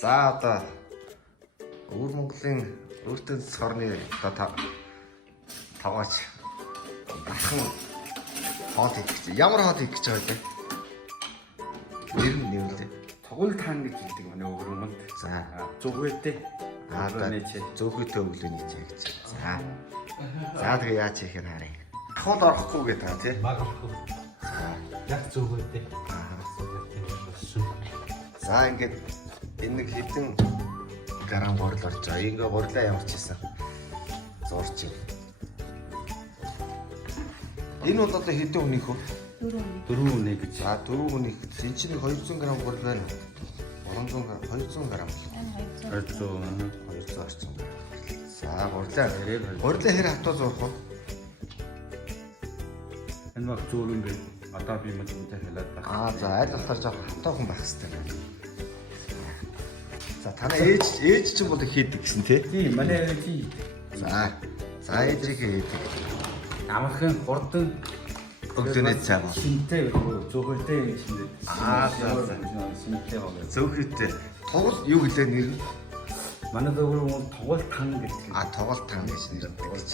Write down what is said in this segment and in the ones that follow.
За одоо Өвөр Монголын өөртөө цорны одоо таваач ахын хоол идэх чинь ямар хоол идэх гэж байгаа вэ? Нэр нь нэмэлээ. Тогол таан гэж хэлдэг манай Өвөр Монголд. За Зүгөөтэй. зөөхөтэй өглөөний чай гэж. За тэгээ яаж хийх нь харъя. Ахуул орохгүй гэдэг та тий. Баг орохгүй. Яг зүгөөтэй. За ингээд энэ нэг хэдэн грамм горил орж байгаа. Ингээ горилаа ямар ч хийсэн. Зурч. Энэ бол одоо хэдэн хүнийх вэ? 4 үнэ гэж. За 4 хүнийх. Энд чинь 200 грамм горил байна. 200 грамм. 200 орчим. За горилаа хэр хатуу зурх вэ? Энэ баг зөөрөн гэ. Одоо би мэдээ хэлээд байна. За аль болохоор жоох хатуухан байх хэрэгтэй. За танаа ээж чинь бол хийдэг гэсэн тий. Тийм манай ээж. За ээжийг хийдэг. Амархан хурдан өглөөний цай бол. шинтэй зөөхөлтэй юм шинтэй. Шинтэй баг. Зөөхөтэй. Тогл юу гэлээ нэр нь? Манай Өвөр Монгол тогол тан гэдэг. Тогл тан гэж нэрдэг гэж.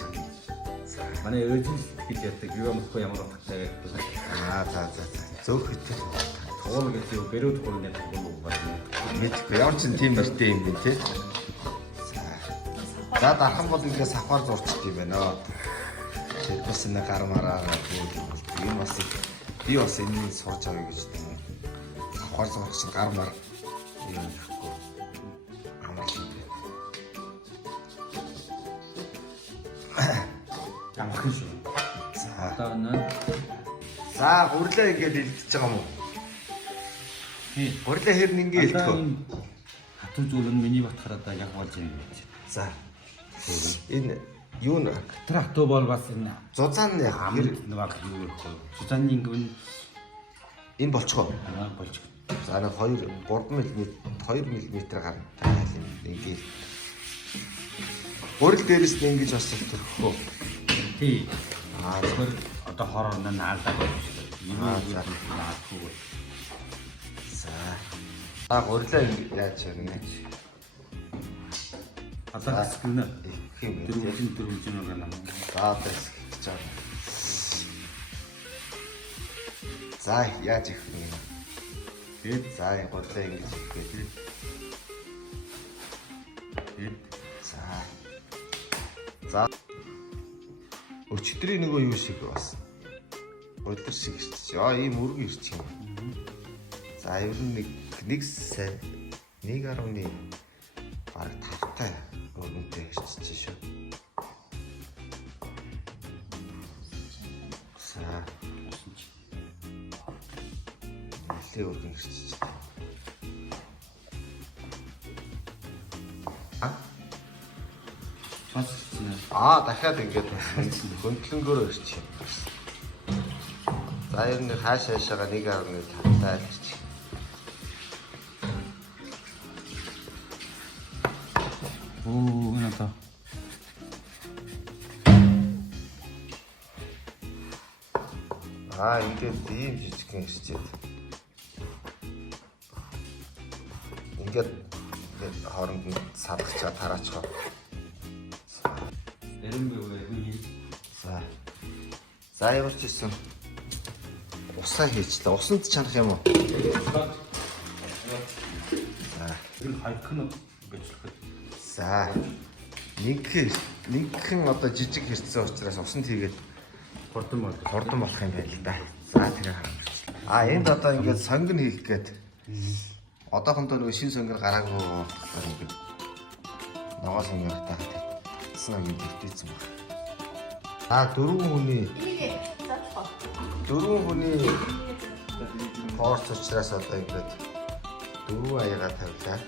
Манай ээж гэж яддаг юу амхгүй ямар утгатай гэдэг. За. Зөөхөтэй. Тогол гэдэг юу бэрүү тогол гэдэг юм байна. Мэдгүй ямар ч тийм нэртэй юм бэ тий. За дархан бол ингээд савхаар зурчд юм байна. Тэр бас нэг гармаараа юм бас би бас энэ сууж авъя гэж тийм. Савхаар зурх шиг гармаар юм гэхгүй. Амар юм бэ. Амархан шүү. Одоо нөө. За гурлаа ингээд илдэж байгаа юм уу? Гурлаа хэр нэг ингээд илдэх вэ? Хатуу зүйл нь миний батхараа да яг болж юм гэж. За. Энэ юу нэ? Тэр хатуу бол бас энэ Зузаан хэр нэг юу гэхгүй. Зузааны ингэвэн энэ болчихоо. болж. За нэг 2 мм гарна. Ингээд. Гурил дээрээс нь ингэж бас төрхөө. Тий. Тэгэхээр одоо хороор нь наалдаад байна. Наалдахгүй. За. Гурилаа яаж ярина? Одоо хэсгэнэ. Хэм. Дөрвөн байна. За хэсгэж байгаа. За яаж их юм. Тэгээд за гурилаа ингэж хийгээд. За. Өчигдрийн нөгөө юу шиг бас. Гурил шиг ирчих. Ийм өргөн ирчих юм. За ер нь нэг сая 1.5 баг тавтай өргөнтэй ирчих шүү. За. Нэлээ өргөн ирчих. Дахиад ингээд хөндлөнгөөр ирчих. За ер нь хаашаага 1.5 тавтай ирчих. Энэ одоо. Ингээд ийм жижигхэн ирчээд. Ингээд хооронд нь садгачаа тараачихаа. Эренбэ үе. За ямар ч юм. Усаа хийчлээ. Усанд чанах юм уу? Энэ хайкн гэж хэлэхэд. За. Нэгхэн одоо жижиг хэрцсэн учраас усанд хийгээд хурдан болох юм байна л да. За тэгээ харамжлаа. Энд одоо ингээд сонгон хийх гээд одоохондоо нөгөө шин сонгон гараагүй болохоор ингээд ногоо сонгонтой хатсан юм дэвтээсэн байна. 4 хүний порц учраас одоо ингээд 4 аяга тавилаа.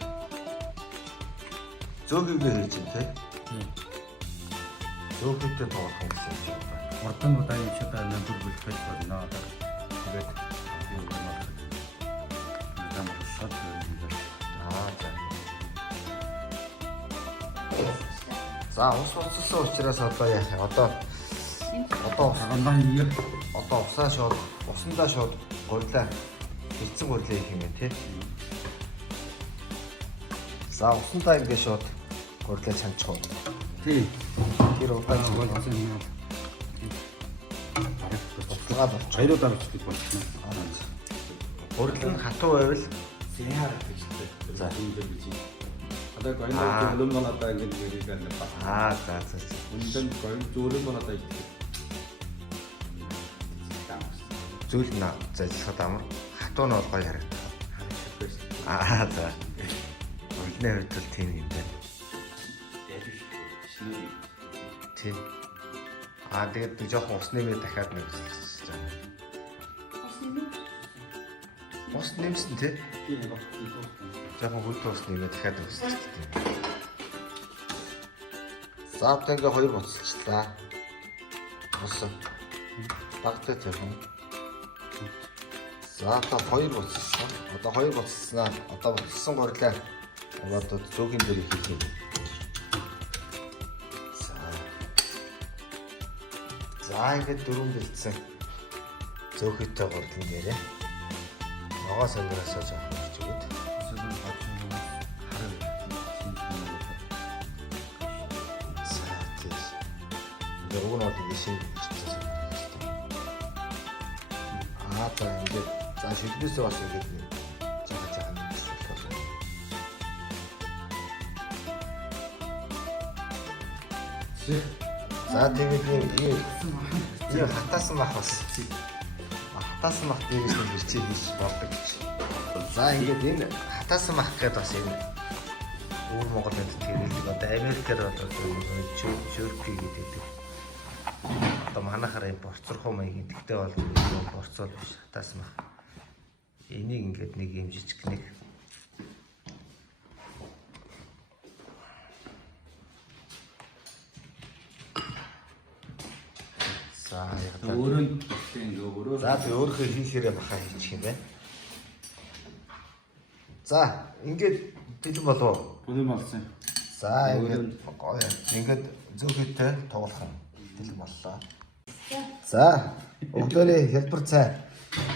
Зөөгийгээ хийж юм те. Зөөгийтэй тоглох гэсэн юм байна. Хурдан удаа юм шиг байна дүр бүлгэж байна. Тэгээд юм байна. Ямар шат юм. За ус уцсан учраас одоо яах вэ? Одоо усаа шууд усандаа шууд гурлаа. Бэлдсэн гурлаа их юм тий. За усандаа ингээд шууд гурлаа чанчих уу. Тийм. Тэр удаан ч Бол болсон юм. уцлага болчих. Хоёроо дараачлыг болчихно. Гурил нь хатуу байвал Яар гэжтэй. За. Энэ дээр бич. Одоо гойн зөвлөм манадаа ингэж нэрийг гэнэ ба. за. Үндэн гойн зөвлөм манадаа их. Зүйл нь зайлшгүй амар. Хатуу нь бол гоё харагдав. За. Урдны хувьд л тийм юм байна. Тийм. Тэгээд нэг жоохон ус нэмээ дахиад нэг хэлчихэж байгаа. Ус нэмсэн тий? Жоохон хөлбөр ус нэмээ дахиад өгсөжтэй. За одоо ингээ хоёр буцалчлаа. Ус. Багтай тэрхэн. За одоо хоёр буцалсан. Одоо хоёр буцалснаа. Одоо буцалсан гурлаа. Одоо зөөгийн дээр хийх юм. За ингээд дөрөв бэлдсэн. Зөөхөйтэй гурлан дээрээ. Ногоо сонгороосоо жоох өгч өгöd. За тийш. Ингээд уг нь бол ингэ шинэ хэрэгцээ. За ингээд за шилбээсээ бас ингээд жаахан болов. За тэгээд ийм хатаасан бах бас. Хатаасан бах дээрээс нь хэрчээ хийж болдог гэж. За ингээд энэ хатаасан бах гэдэг бас энэ өвөр Монголд тэрэлдэг. Одоо Америкээр бол чүрки гэдэг. Одоо манайхаар борцорхоо маягийн тэгтээ бол борцол биш хатаасан бах. Энийг ингээд нэг юм жижиг нэг өөрөө нь тийм өөрөө. За тэг өөрөө хийхээрээ бахаа хийчих юм байна. За ингээд бэлэн болов. Бэлэн болсон. За ингээд гоё. Ингээд зөөхөйтэй тоглох юм. Бэлэн боллоо. За өглөөний хэлбэр цай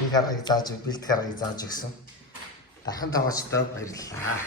хийх аргыг зааж бэлтгэх аргыг зааж өгсөн. Дахин тоглогчдод баярлалаа.